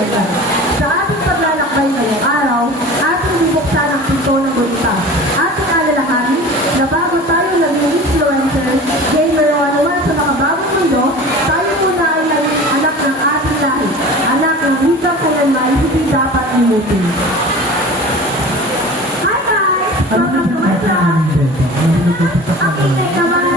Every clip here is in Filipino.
kasalukuyan. Sa ating paglalakbay ngayong araw, ating bubuksan ang pinto ng gulita. Ating alalahanin na bago tayo naging influencer, gamer o anuman sa makabagong mundo, tayo muna ay naging anak ng ating lahi. Anak ng hanggang kailanman hindi dapat limutin. Hi guys! Welcome to my vlog! Ang ingay naman!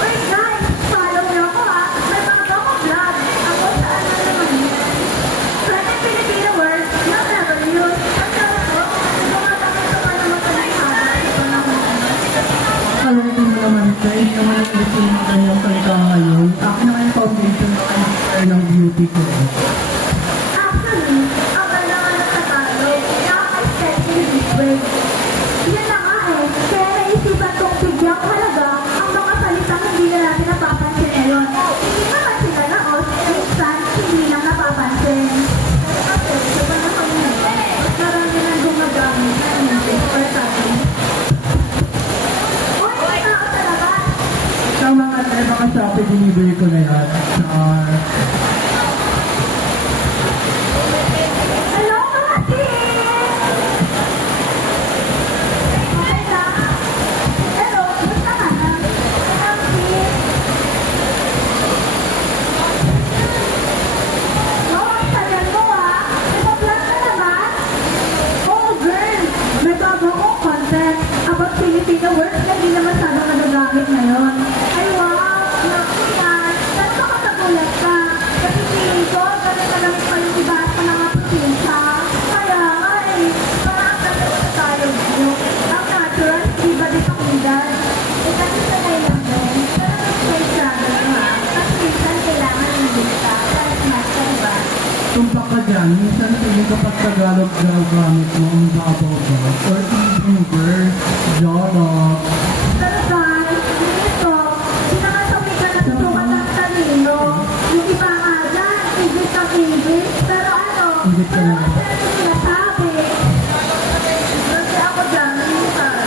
Wait guys! Follow niyo ako ha! May bago akong vlog! Ako saan na naman? Pwede Filipino words na never use. Ang sarap ko, gumagamit ko pa naman sa naihaga. Ito naman. Alam ko naman guys, naman ang gusto ng kanyang salita ngayon. Akin naman yung foundation na kanyang ng beauty ko. Actually, ang kailangan ng Tagalog, nakaka-sketch this way. Yan na nga eh, kaya naisipan kong bigyang halaga ang mga salitang hindi na natin napapansin ngayon. Hindi naman sila naos, minsan hindi lang napapansin. Kasi sa panahon ngayon, mas marami nang gumagamit ng English or sabi. Uy, may tao talaga! Sa mga baka Shopee, dinibili ko na yan. Hello mga sis! Okay lang? Hello, kumusta ka na? Hello sis! Oh, ang tagal mo ah! Nagpa-vlog ka na ba? Oo girl! May bago akong content about Filipino words na hindi na masyadong nagagamit ngayon. Ay wow! Naku yan! Saan ba katagulat ka? Kasi feeling ko, ganun na lang pa yung iba sa mga probinsya. Kaya nga eh, parang ganun sa tayo dito. Ang natural, di ba di pakinggan? Eh kasi sanay lang din. Pero may space struggle ha. Kasi minsan kailangan ng lista. Para smart ka diba? Tumpak ka dyan, minsan piling kapag Tagalog daw gamit mo ang babaw ba? Or even verse, dialogue. Pero guys, ito, sinakasawi ka na tutukan ng talino. Yung iba nga dyan, English ng English. Pero ano, English ka pero lang. kasi ano sinasabi. Kasi ako dyan, minsan.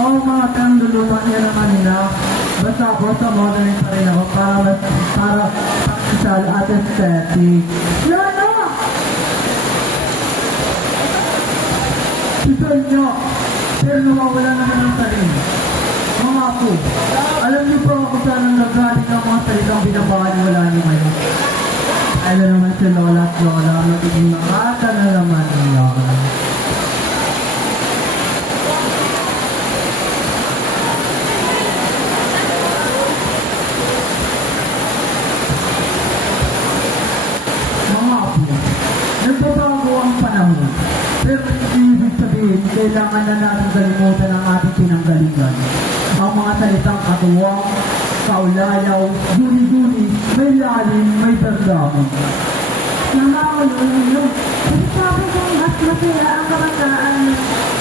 Oo, mga luluma niya naman nila. Basta ako sa modern pa rin ako para practical at aesthetic. Lolo! Sisol nyo, pero nawawala naman ng sarili. Mga apo, alam niyo po kung saan ang nagaling ang mga salitang binabaliwala niyo ngayon. Alam naman si Lola at Lola, magiging nakata na naman nila. Mga apo, nagbabago ang panahon. Pero hindi ibig sabihin, kailangan na natin kalimutan ang ating pinanggalingan. Ang mga salitang katuwang, kaulayaw, duni-duni, may lalim, may damdamin. Nangangulo-ulo. Kasi sabi kong mas masaya ang kabataan.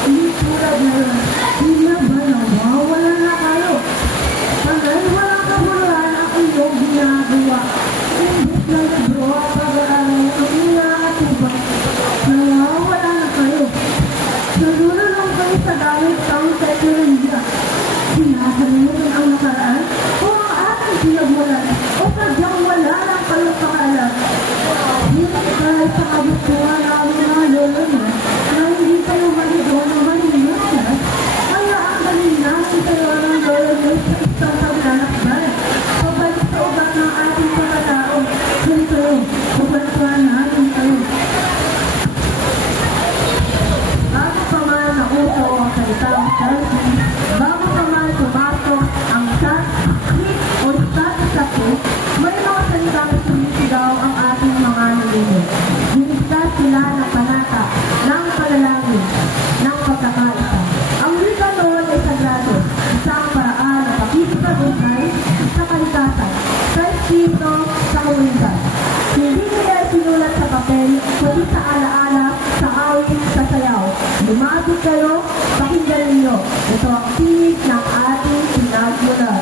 Hindi tulad ngayon. Hindi na ba nawawala na kayo? Panay walang kabuluhan ang iyong ginagawa. Imbis na libro at pag-aaral ang inaatubang. Nawawala na kayo. Nadulo lang kayo sa gamit ang teknolohiya. Sinasalimutan ang nakaraan o ang ating pinagmulan o sadyang wala lang kayong pakaalam. Dahil sa kabustuhan ng aming mga lolo niya na hindi kayo maligo ng malingat na, kaya ang galing natin kayo ng lolo niyo sa isang paglalakbay. Pabalik sa ugat ng ating pagkatao. Ganito, pabalikan natin kayo. Bago pa man nauso ang salitang selfie, bago pa man pumasok ang chat, click o status sa post, may mga salitang sumisigaw ang ating mga nalinig. Dinigtas sila ng panata, ng panalangin, ng pagkakaisa. Ang wika noon ay sagrado, isang paraan na pakikipag-ugay sa kalikasan, sa espiritu, sa komunidad. Hindi nila sinulat sa papel, kundi sa alaala, sa awit, sa sayaw. Lumapit kayo, pakinggan ninyo. Ito ang tinig ng ating pinagmulan.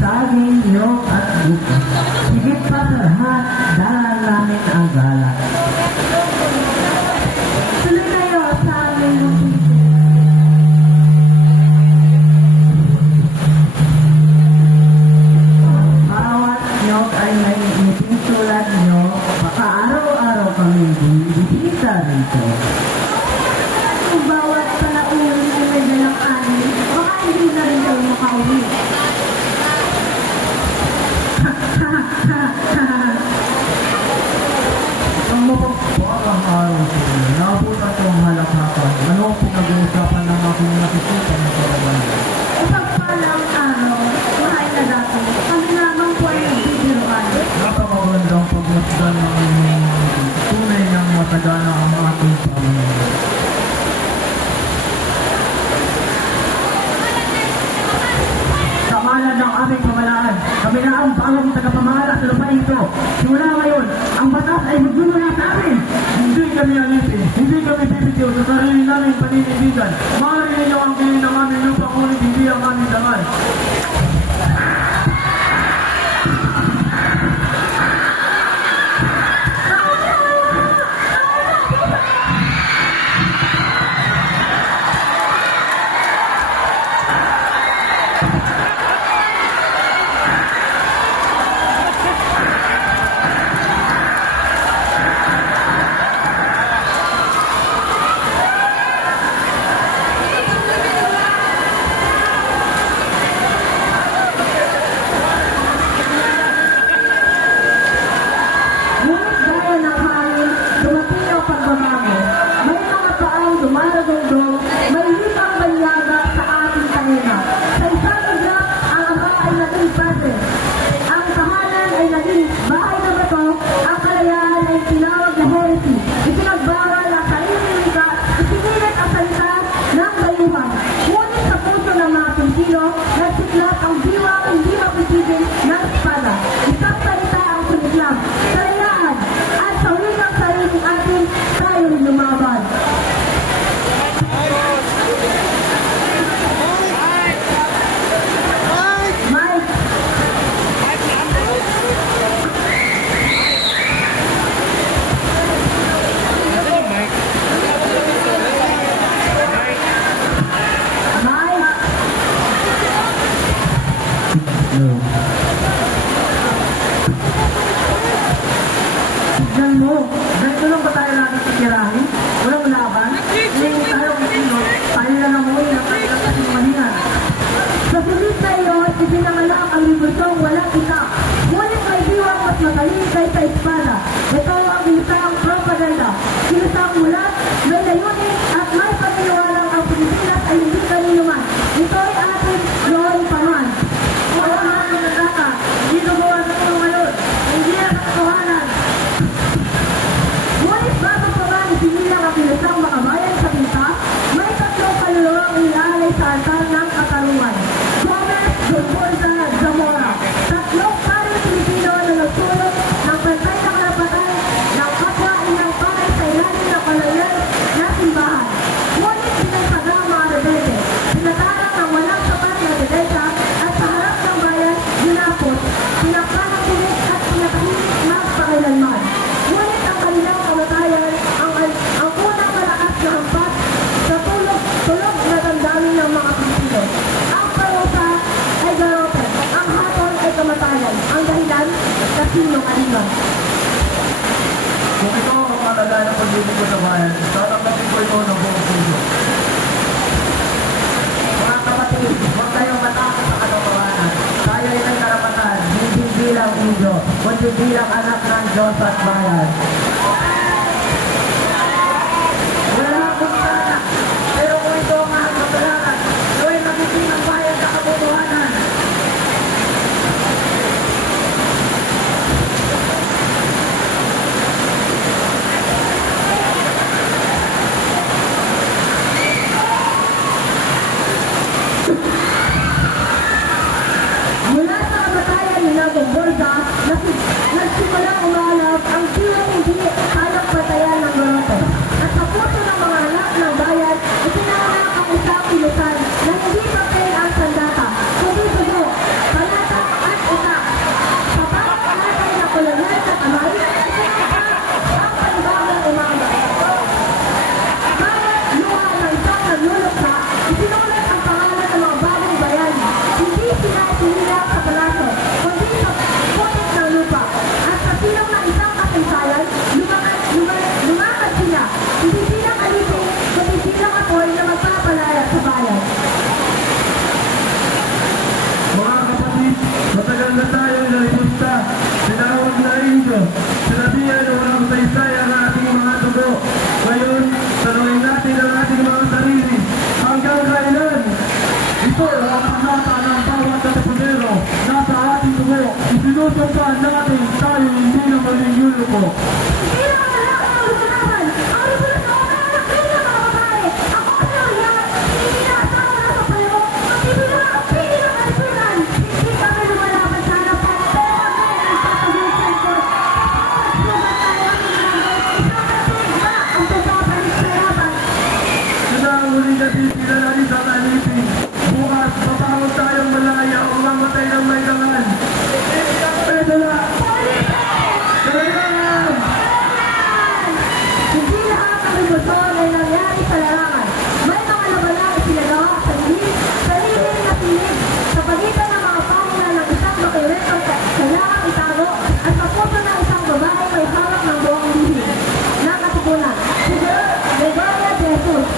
saging, niyog at buko. Higit pa sa lahat, dahil namin ang galak. Tuloy kayo sa aming musik. Bawat niyog ay may ngipin tulad niyo, baka araw-araw kami bibisita rito. Kung bawat palauwi ay may dalang anin, baka hindi na rin kayo makauwi. Ang mapagparang araw ko, nabutan ko ang halakhakan. Ano ang pinag-uusapan ng aking nakikita ng karawan? Pagpalang araw, mahal na dati, kami naman po ay nagbibiruan. Napakagandang pagmasdan ng inyong tunay ng matagana ang ating pamilya. Sa ngalan ng aming pamalaan, kami na ang bawang tagapamahala sa lupain ito. Simula ngayon, ang batas ay magmumula sa amin. Hindi kami alipin, hindi kami bibitiw sa sarili naming paninindigan. Maaari ninyo ang bilhin ng aming lupa, ngunit hindi ang aming dangal. Ngunit gaya ng hangin, dumating ang pagbabago. May mga taong dumaragong may lipang banyaga sa ating kanina. Sa isang iglap, ang ama ay naging padre. Ang tahanan ay naging bahay na bato, ang kalayaan ay tinawag na heresy. Ipinagbawal ang sariling wika, ipinilit ang salita ng bayuhan. Ngunit sa puso ng mga Pilipino, nagsiklat ang diwang hindi mapitigil ng espada. Isang salita ang sumiklab. Kalayaan at sa wikang sariling atin, tayo lumaban. Mike, Mike, Tignan mo, ganito lang ba tayo natin titirahin? Walang laban? Hindi tayo kung tayo na namuwi ng kanilang kasimahingan. sa pilit na iyon, ipinanganak ang revolusyon walang kita. Ngunit may diwang mas magaling kaysa espada. Ito ang isang propaganda. Sinisang mulat, may layunin at may pagkiniwalang ang Pilipinas ay hindi kaninuman. Ito ay ating noon pa man. Oo nga, nagkaka. Hindi gumawa sa ito ngayon. Hindi na katotohanan. Ngunit bago pa man isinilang ang pilisang makabayan sa pinta, may tatlong kaluluwang inaalay sa altar ng katarungan. Gomez, Gonzalez, Zamora. Tatlong paring Pilipino na nagsulot ng pantay na karapatan ng kapwa ilang paray sa ilalim ng kalayan na simbahan. Ngunit pinagsaga ang mga rebelde. Pinatarang ng walang sapat na derecha at sa harap ng bayan, ginapos, pinakpan ng pilit at pinakahimik ng pakilanman. Ngunit ang kanilang kamatayan ang unang malakas na hampas sa tulog na damdamin ng mga Pilipino. Ang parusa ay garote, ang hapon ay kamatayan. Ang dahilan, kasinungalingan. Kung ito ang malagay ng pag-ibig ko sa bayan, tatanggapin ko ito ng buong puso. Mga kapatid, huwag kayong matakot sa katotohanan. Tayo ay may karapatan, hindi bilang Indo, kundi bilang anak ng Diyos at bayan. Wala akong sana, pero kung ito ang aking kasalanan, gawin nagitin ang bayan sa katotohanan. Mula sa kamatayan ni Nagong Borja, nagsimulang umalap ang diwang hindi Ito ang panata ng bawat katapunero. Nasa ating dugo, isinusumpan natin tayo hindi na maliligo. Hindi lang ang lalaki ang lumalaban. Ang revolusyon ay anak din ng mga babae. Ako kasi ang lahat. Hindi na asawa na sa payo. Matibila ang pili ng kalipunan. Hindi kami lumalaban sa harapan. Pero kami ay nagpapagulsan ko. Sugat tayo ang ginagawa. Isang katig na ang pagpapalit sa laban. Sinahuli natin sila natin sa kalipin. Bukas, papawag tayong malaya o mamatay ng may dangal. Ito na! Kailangan! Hindi lahat ng revolusyon ay nangyari sa larangan. May mga labanang isinagawa sa sarili na piling sa pagitan ng mga pamuna ng isang makiretong kailangang itago at sa puso ng isang babae may hawak ng buong lihim ng katugunan. Si Gregoria de Jesus